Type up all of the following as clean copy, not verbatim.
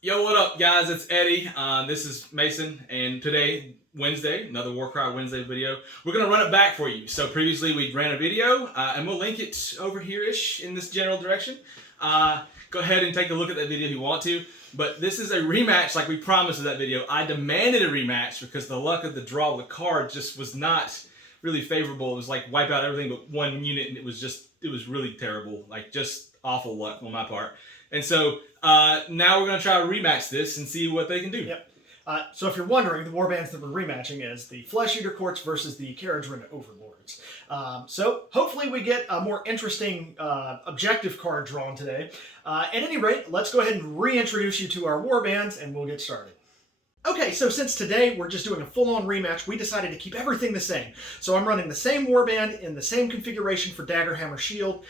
Yo, what up, guys? It's Eddie. This is Mason, and today, Wednesday, another Warcry Wednesday video. We're gonna run it back for you. So previously we ran a video, and we'll link it over here-ish in this general direction. Go ahead and take a look at that video if you want to. But this is a rematch, like we promised in that video. I demanded a rematch because the luck of the draw of the card just was not really favorable. It was like wipe out everything but one unit, and it was really terrible. Like just awful luck on my part. And so now we're going to try to rematch this and see what they can do. Yep. So if you're wondering, the warbands that we're rematching is the Flesh Eater Courts versus the Kharadron Overlords. So hopefully we get a more interesting objective card drawn today. At any rate, let's go ahead and reintroduce you to our warbands and we'll get started. Okay, so since today we're just doing a full-on rematch, we decided to keep everything the same. So I'm running the same warband in the same configuration for dagger, hammer, shield.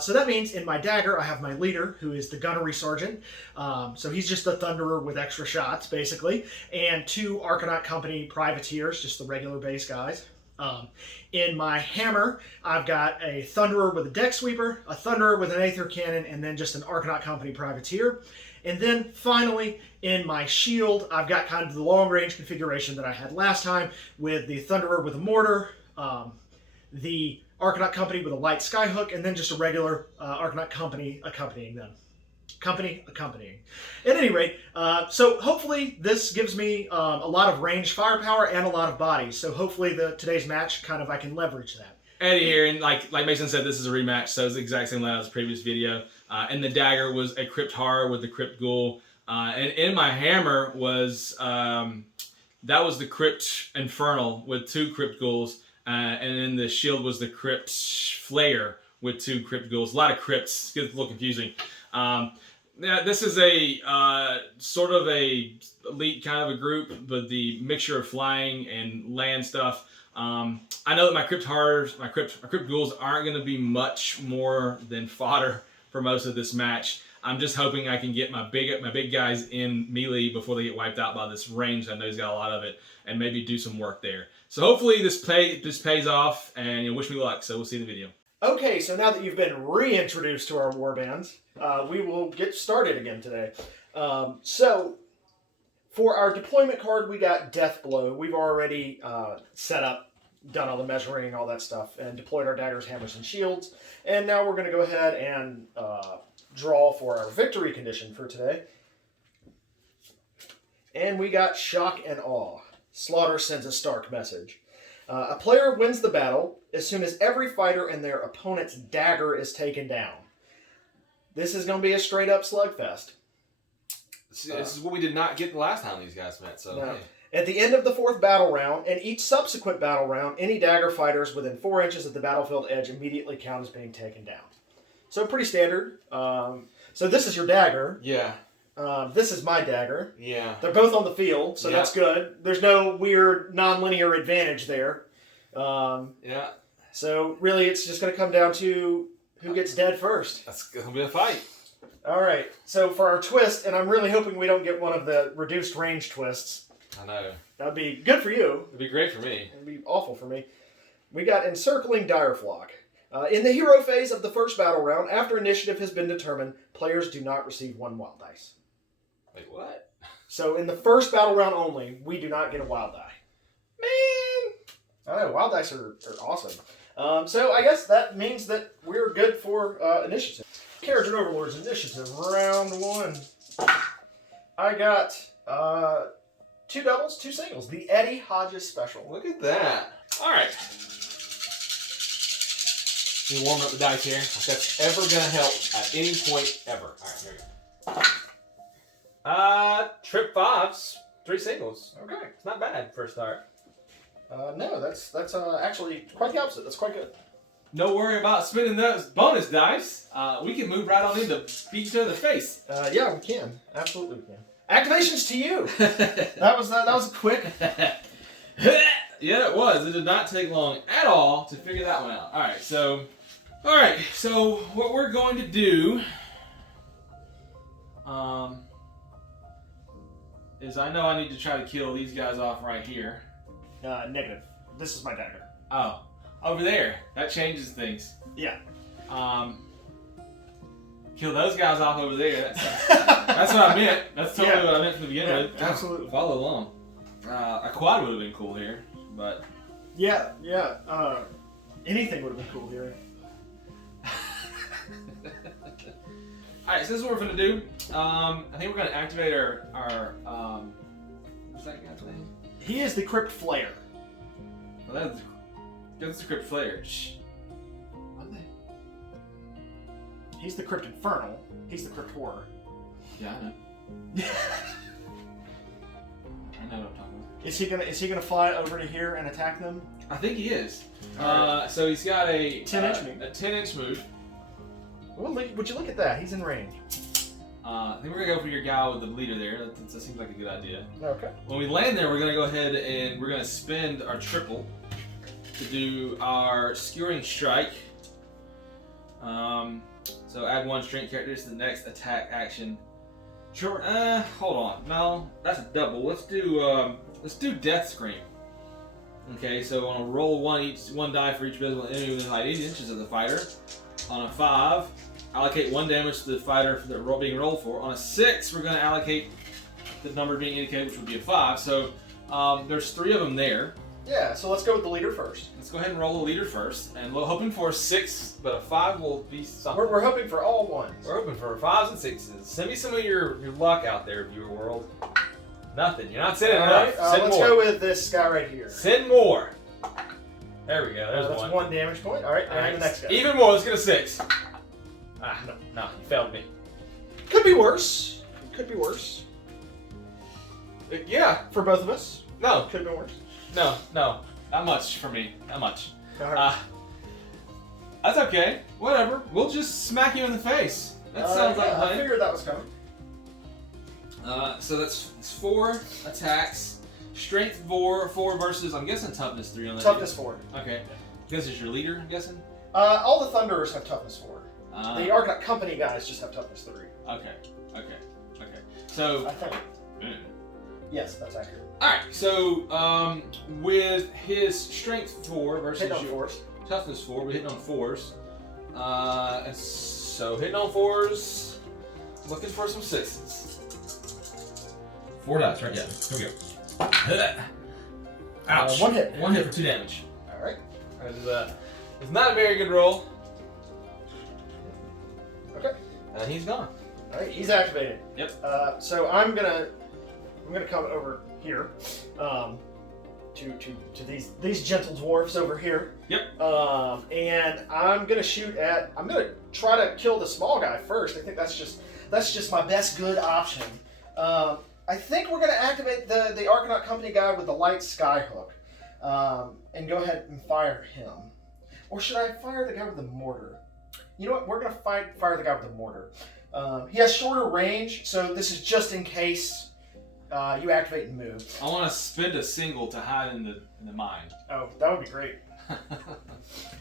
So that means in my dagger I have my leader, who is the gunnery sergeant. So he's just a thunderer with extra shots, basically. And 2 Arcanaut Company privateers, just the regular base guys. In my hammer, I've got a thunderer with a deck sweeper, a thunderer with an aether cannon, and then just an Arcanaut Company privateer. And then finally, in my shield, I've got kind of the long-range configuration that I had last time with the Thunderer with a mortar, the Arcanaut Company with a light skyhook, and then just a regular Arcanaut Company accompanying them. Accompanying. At any rate, so hopefully this gives me a lot of ranged firepower and a lot of bodies. So hopefully today's match, I can leverage that. Eddie here, and like Mason said, this is a rematch, so it's the exact same layout as the previous video. And the dagger was a Crypt Horror with the Crypt Ghoul. And in my hammer was, that was the Crypt Infernal with 2 Crypt Ghouls. And then the shield was the Crypt Flayer with 2 Crypt Ghouls. A lot of crypts, it gets a little confusing. Yeah, this is a sort of a elite kind of a group, but the mixture of flying and land stuff. I know that my Crypt Horrors, my Crypt Ghouls aren't going to be much more than fodder for most of this match. I'm just hoping I can get my big guys in melee before they get wiped out by this range. I know he's got a lot of it, and maybe do some work there. So hopefully this pays off, and wish me luck. So we'll see the video. Okay, so now that you've been reintroduced to our warbands, we will get started again today. So for our deployment card, we got Death Blow. We've already set up, done all the measuring, all that stuff, and deployed our daggers, hammers, and shields. And now we're going to go ahead and draw for our victory condition for today. And we got Shock and Awe. Slaughter sends a stark message. A player wins the battle as soon as every fighter and their opponent's dagger is taken down. This is going to be a straight-up slugfest. This is what we did not get the last time these guys met, so No. hey. At the end of the 4th battle round, and each subsequent battle round, any dagger fighters within 4 inches of the battlefield edge immediately count as being taken down. So pretty standard. So this is your dagger. Yeah. This is my dagger. Yeah. They're both on the field, so Yeah. that's good. There's no weird non-linear advantage there. Yeah. So really it's just going to come down to who gets dead first. That's going to be a fight. All right. So for our twist, and I'm really hoping we don't get one of the reduced range twists. I know. That'd be good for you. It'd be great for me. It'd be awful for me. We got Encircling Direflock. In the hero phase of the first battle round, after initiative has been determined, players do not receive 1 wild dice. Wait, what? So in the first battle round only, we do not get a wild die. Man! I know, wild dice are awesome. So I guess that means that we're good for initiative. Kharadron Overlords initiative, round 1. I got 2 doubles, 2 singles. The Eddie Hodges special. Look at that. All right. Let me warm up the dice here. If that's ever going to help at any point ever. All right, here we go. Trip 5s, 3 singles. Okay. It's not bad for a start. No, that's actually quite the opposite. That's quite good. No worry about spending those bonus dice. We can move right on into beat each other in the face. Yeah, we can. Absolutely we can. Activations to you. That was quick. Yeah, it was. It did not take long at all to figure that one out. All right, so what we're going to do is I know I need to try to kill these guys off right here. Negative. This is my dagger. Oh, over there. That changes things. Yeah. kill those guys off over there. That's what I meant. That's totally what I meant from the beginning. Yeah, absolutely. Follow along. A quad would have been cool here, but Yeah. Anything would have been cool here. Alright, so this is what we're gonna do. I think we're gonna activate our what's that guy's name? He is the Crypt Flayer. Well, that's the Crypt Flayer. Shh. What they? He's the Crypt Infernal. He's the Crypt Horror. Yeah, I know. I know what I'm talking about. Is he gonna fly over to here and attack them? I think he is. Alright. So he's got a 10-inch move. A 10-inch move. Well, would you look at that? He's in range. I think we're gonna go for your guy with the leader there. That seems like a good idea. Okay. When we land there, we're gonna go ahead and we're gonna spend our triple to do our skewering strike. So add 1 strength character to the next attack action. Sure. Hold on. No, that's a double. Let's do Death Scream. Okay, so on a roll one die for each visible enemy within 8 inches of the fighter. On a 5, allocate 1 damage to the fighter for the being rolled for. On a 6, we're going to allocate the number being indicated, which would be a 5. So there's 3 of them there. Yeah. So let's go with the leader first. Let's go ahead and roll the leader first, and we're hoping for a 6, but a 5 will be something. We're hoping for all ones. We're hoping for 5s and 6s. Send me some of your luck out there, viewer world. Nothing. You're not sending All enough. right. Send Let's more. go with this guy right here. Send more. There we go. There's That's one. 1 damage point. All right. And the next guy. Even more. Let's get a 6. Ah, no, you failed me. Could be worse. Could be worse Yeah. for both of us. No. Could be worse. No. Not much for me. Not much. All right. That's okay. Whatever. We'll just smack you in the face. That sounds like a I plan. figured that was coming. So that's 4 attacks. Strength 4 versus, I'm guessing toughness 3 on that. Toughness 4. Okay. This is your leader, I'm guessing? All the Thunderers have toughness 4. The Uh, Arcanine Company guys just have toughness 3. okay. So, I think. Yes, that's accurate. alright, so with his strength 4 versus Hit on your force. toughness 4, we're hitting on 4s. And so hitting on 4s, looking for some 6s. 4 dice, right? Yeah. Here we go. Ouch. 1 hit. 1 hit for 2 damage. All right. It's not a very good roll. Okay. And he's gone. All right. He's activated. Yep. So I'm gonna come over here, to these gentle dwarfs over here. Yep. And I'm gonna shoot at. I'm gonna try to kill the small guy first. I think that's just my best good option. I think we're gonna activate the Arcanine Company guy with the light skyhook, and go ahead and fire him. Or should I fire the guy with the mortar? You know what? We're gonna fire the guy with the mortar. He has shorter range, so this is just in case you activate and move. I want to spend a single to hide in the mine. Oh, that would be great.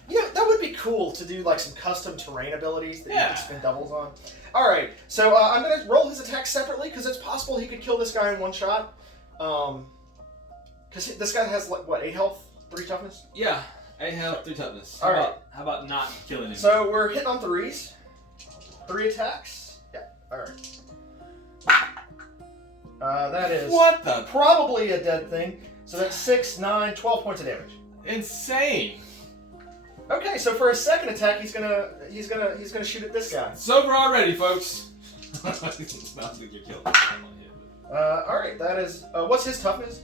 You know, that would be cool to do like some custom terrain abilities that you Yeah. can spend doubles on. All right, so I'm gonna roll his attack separately because it's possible he could kill this guy in 1 shot. Because this guy has like what, 8 health, 3 toughness. Yeah. 8 health, 3 toughness. All right. How about not killing him? So we're hitting on 3s. 3 attacks. Yeah. All right. That is What the? probably a dead thing. So that's 6, 9, 12 points of damage. Insane. Okay, so for his second attack, he's gonna shoot at this guy. It's over already, folks. I don't think you're killed. All right, that is what's his toughness?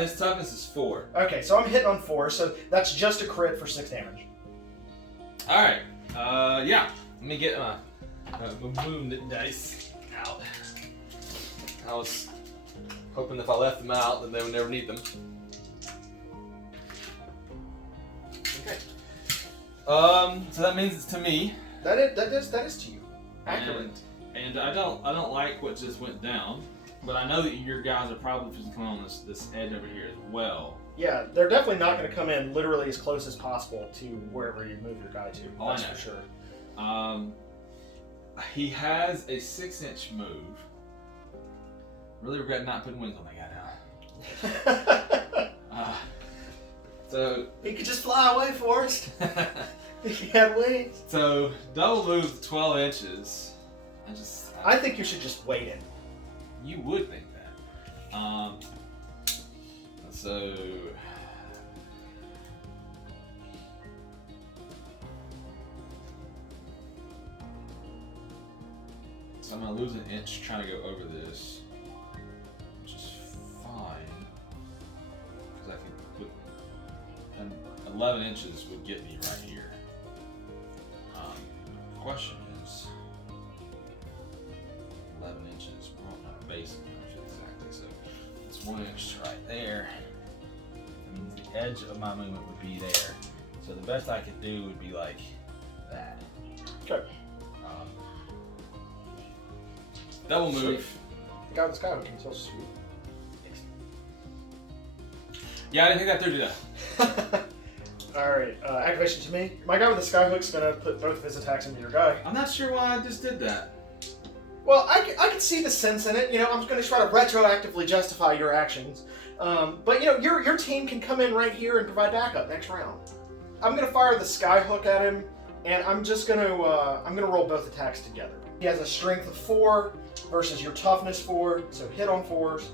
His toughness is 4. Okay, so I'm hitting on 4, so that's just a crit for 6 damage. All right. Yeah. Let me get my moon dice out. I was hoping if I left them out, then they would never need them. Okay. So that means it's to me. That is to you. Accurate. And I don't like what just went down, but I know that your guys are probably just coming on this edge over here as well. Yeah, they're definitely not going to come in literally as close as possible to wherever you move your guy to. Oh, That's I know. for sure. He has a 6-inch move. Really regret not putting wings on that guy now. So He could just fly away, Forrest. He had wings. So double move 12 inches. I think you should just wait it. You would think that. So I'm gonna lose an inch trying to go over this, which is fine because I could put 11 inches would get me right here. Question is 11 inches. We're on my base exactly, so it's 1 inch right there. That means the edge of my movement would be there. So the best I could do would be like that. Okay. Double move. The guy with the skyhook is so sweet. Yeah, I didn't think that through today. Alright, activation to me. My guy with the skyhook's gonna put both of his attacks into your guy. I'm not sure why I just did that. Well, I can see the sense in it. You know, I'm going to try to retroactively justify your actions. But, you know, your team can come in right here and provide backup next round. I'm going to fire the skyhook at him, and I'm just going to roll both attacks together. He has a strength of 4 versus your toughness 4, so hit on 4s.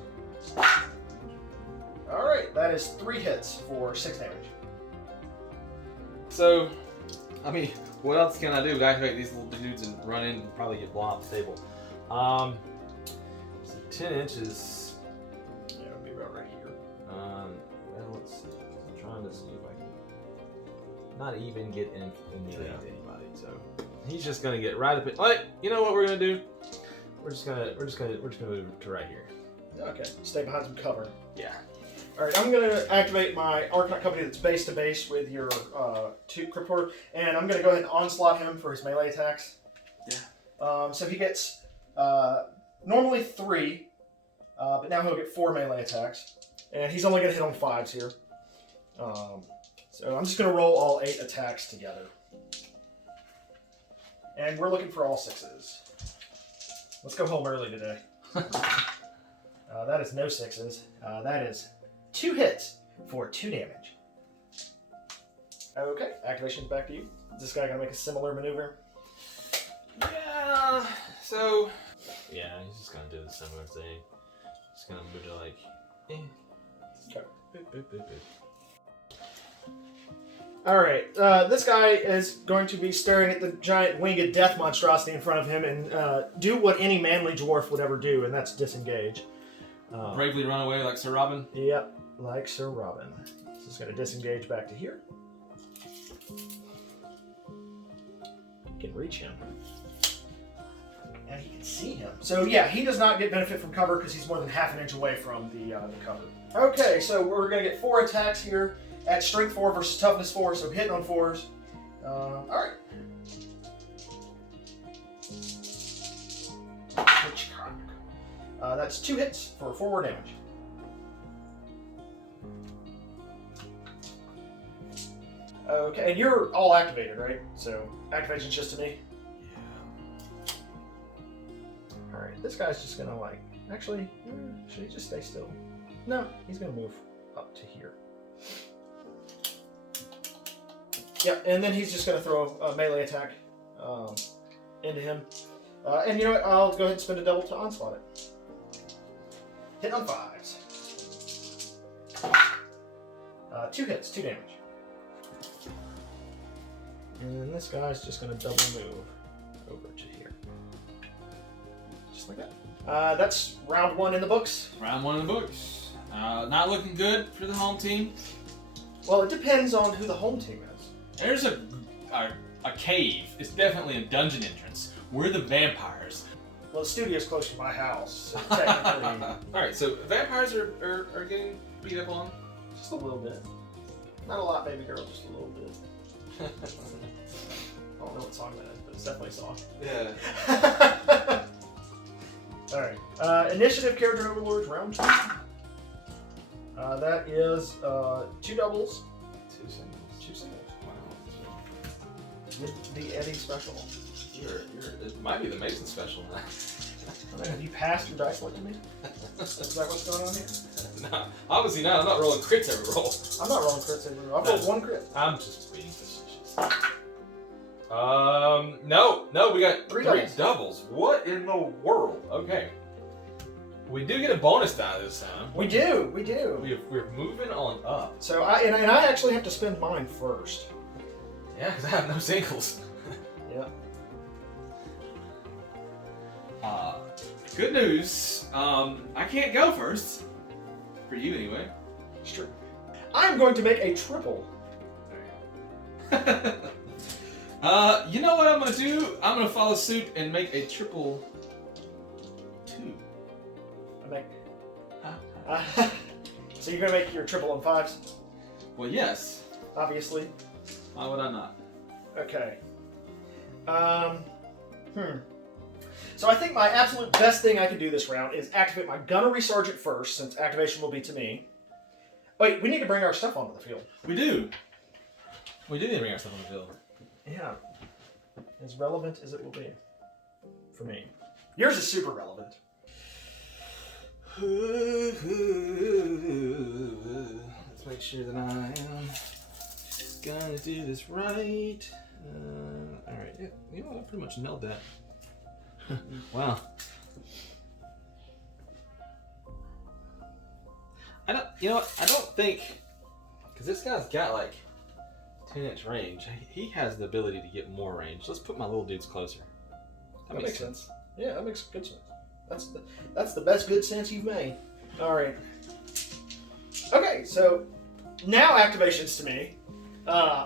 Alright, that is 3 hits for 6 damage. So, I mean, what else can I do? Activate these little dudes and run in and probably get blown off the table. So 10 inches. Yeah, it'll be about right here. Well, let's see. I'm trying to see if I can not even get in melee to anybody. So he's just gonna get right up it. Like, you know what we're gonna do? We're just gonna move to right here. Okay, stay behind some cover. Yeah. Alright, I'm going to activate my Arcanine company that's base to base with your 2 Crypt Horror, and I'm going to go ahead and onslaught him for his melee attacks. Yeah. So he gets normally 3, but now he'll get 4 melee attacks, and he's only going to hit on 5s here. So I'm just going to roll all 8 attacks together. And we're looking for all 6s. Let's go home early today. That is no 6s. That is 2 hits for 2 damage. Okay, activation's back to you. Is this guy gonna make a similar maneuver? Yeah. So. Yeah, he's just gonna do the similar thing. Just gonna move to like. Okay. Boop, boop, boop, boop. Alright, this guy is going to be staring at the giant winged death monstrosity in front of him and do what any manly dwarf would ever do, and that's disengage. Bravely run away like Sir Robin? Yep, like Sir Robin. So he's going to disengage back to here. You can reach him. And he can see him. So yeah, he does not get benefit from cover because he's more than half an inch away from the cover. Okay, so we're going to get 4 attacks here at strength 4 versus toughness 4, so hitting on 4s. Alright. That's 2 hits for 4 more damage. Okay, and you're all activated, right? So activation's just to me. Yeah. All right, this guy's just gonna like. Actually, should he just stay still? No, he's gonna move up to here. Yep, and then he's just gonna throw a melee attack into him. And you know what? I'll go ahead and spend a double to onslaught it. Hit on 5s. 2 hits, 2 damage. And then this guy's just going to double move over to here. Just like that. That's round 1 in the books. Round 1 in the books. Not looking good for the home team. Well, it depends on who the home team is. There's a cave. It's definitely a dungeon entrance. We're the vampires. Well, the studio's close to my house, so technically... Alright, so vampires are getting beat up on? Just a little bit. Not a lot, baby girl, just a little bit. I don't know what song that is, but it's definitely a song. Yeah. Alright, initiative, Kharadron Overlords, round 2. That is 2 doubles. 2 singles. 2 singles. Wow. With the Eddie special. It might be the Mason special. Have you passed your dice luck to me? Is that what's going on here? No, obviously not. I'm not rolling crits every roll. I'm not rolling crits every roll. I've rolled 1 crit. I'm just being facetious. No, we got Three three doubles. doubles. What in the world? Okay. We do get a bonus die this time. We do. We're moving on up. So I actually have to spend mine first. Yeah, because I have no singles. Yeah. Good news. I can't go first. For you, anyway. It's true. I'm going to make a triple. You know what I'm gonna do? I'm gonna follow suit and make a triple 2. I make. So you're gonna make your triple on 5s, Well, yes. obviously. Why would I not? Okay. So I think my absolute best thing I can do this round is activate my Gunnery Sergeant first, since activation will be to me. Wait, we need to bring our stuff onto the field. We do. We do need to bring our stuff on the field. Yeah. As relevant as it will be. For me. Yours is super relevant. Let's make sure that I am gonna do this right. Alright, yeah, you know, I pretty much nailed that. Wow. I don't think, because this guy's got like 10-inch range. He has the ability to get more range. Let's put my little dudes closer. That makes sense. Yeah, that makes good sense. That's the best good sense you've made. All right. Okay, so now activations to me.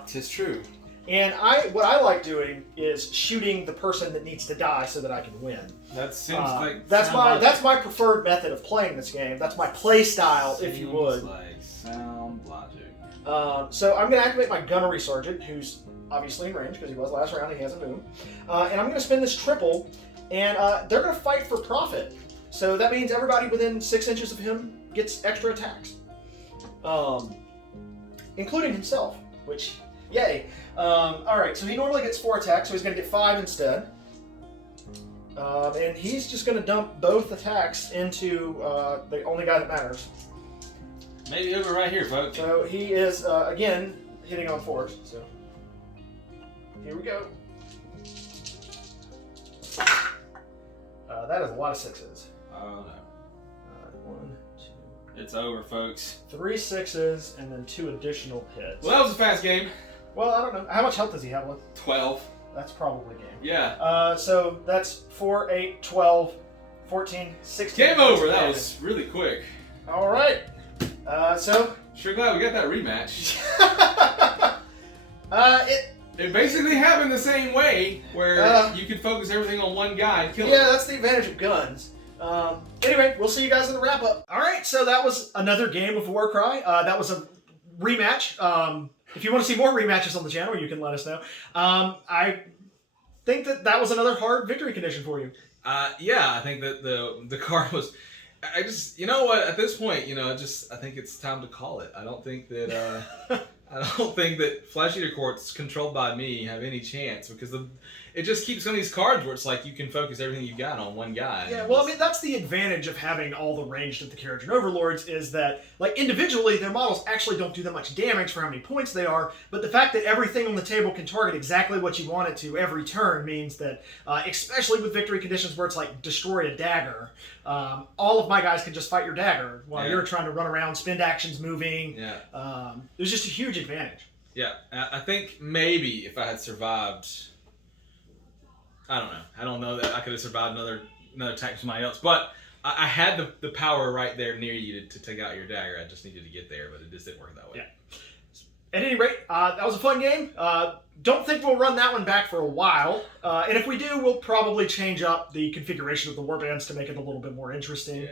Tis true. And what I like doing is shooting the person that needs to die so that I can win. That seems like that's my preferred method of playing this game. That's my play style, if you would. Like sound logic. So I'm going to activate my Gunnery Sergeant, who's obviously in range because he was last round. He hasn't moved. And I'm going to spin this triple, and they're going to fight for profit. So that means everybody within 6 inches of him gets extra attacks, including himself. Which, yay! All right, so he normally gets 4 attacks, so he's going to get 5 instead. And he's just going to dump both attacks into the only guy that matters. Maybe over right here, folks. So he is, again, hitting on 4s. So here we go. That is a lot of 6s. Oh no. 1, 2. It's over, folks. 3 6s, and then 2 additional hits. Well, that was a fast game. Well, I don't know. How much health does he have left? 12. That's probably game. Yeah. So that's 4, 8, 12, 14, 16. Game over. That was really quick. All right. So. Sure glad we got that rematch. It It basically happened the same way, where you could focus everything on one guy and kill him. Yeah, that's the advantage of guns. Anyway, we'll see you guys in the wrap up. All right, so that was another game of Warcry. That was a rematch. If you want to see more rematches on the channel, you can let us know. I think that was another hard victory condition for you. Yeah, I think that the card was. I just, you know what? At this point, I think it's time to call it. I don't think that. I don't think that Flash Eater Courts controlled by me have any chance, because it just keeps some of these cards where it's like you can focus everything you've got on one guy. Yeah, well, I mean, that's the advantage of having all the ranged of the Kharadron Overlords, is that, like, individually, their models actually don't do that much damage for how many points they are, but the fact that everything on the table can target exactly what you want it to every turn means that, especially with victory conditions where it's like, destroy a dagger, all of my guys can just fight your dagger while you're trying to run around, spend actions moving. Yeah. It was just a huge advantage. Yeah, I think maybe if I had survived, I don't know. I don't know that I could have survived another attack from somebody else, but I had the power right there near you to take out your dagger. I just needed to get there, but it just didn't work that way. Yeah. At any rate, that was a fun game. Don't think we'll run that one back for a while, and if we do, we'll probably change up the configuration of the warbands to make it a little bit more interesting.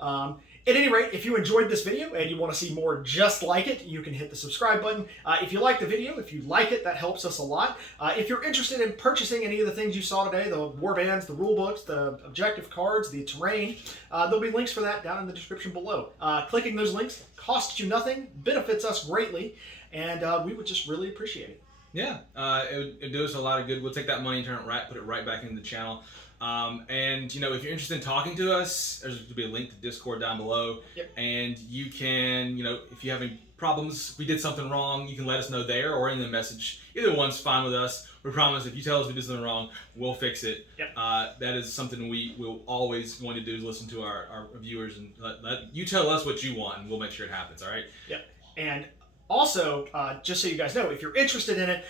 Yeah. At any rate, if you enjoyed this video and you want to see more just like it, you can hit the subscribe button. If you like the video, if you like it, that helps us a lot. If you're interested in purchasing any of the things you saw today, the warbands, the rulebooks, the objective cards, the terrain, there'll be links for that down in the description below. Clicking those links costs you nothing, benefits us greatly, and we would just really appreciate it. Yeah, it'd do us a lot of good. We'll take that money, put it right back into the channel. And if you're interested in talking to us, there's going to be a link to Discord down below. Yep. And you can, if you have any problems, if we did something wrong, you can let us know there or in the message. Either one's fine with us. We promise if you tell us we did something wrong, we'll fix it. Yep. That is something we will always going to do, is listen to our viewers and let you tell us what you want, and we'll make sure it happens. All right. Yep. And also, just so you guys know, if you're interested in it,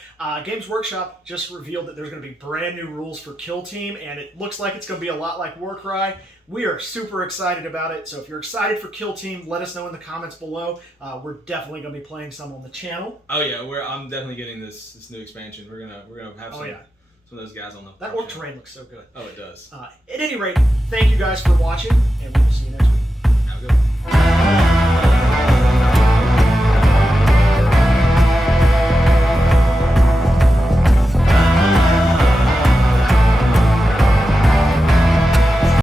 Games Workshop just revealed that there's going to be brand new rules for Kill Team, and it looks like it's going to be a lot like Warcry. We are super excited about it, so if you're excited for Kill Team, let us know in the comments below. We're definitely going to be playing some on the channel. Oh yeah, I'm definitely getting this new expansion. We're gonna have some of those guys on the. That orc terrain looks so good. Oh, it does. At any rate, thank you guys for watching, and we'll see you next week.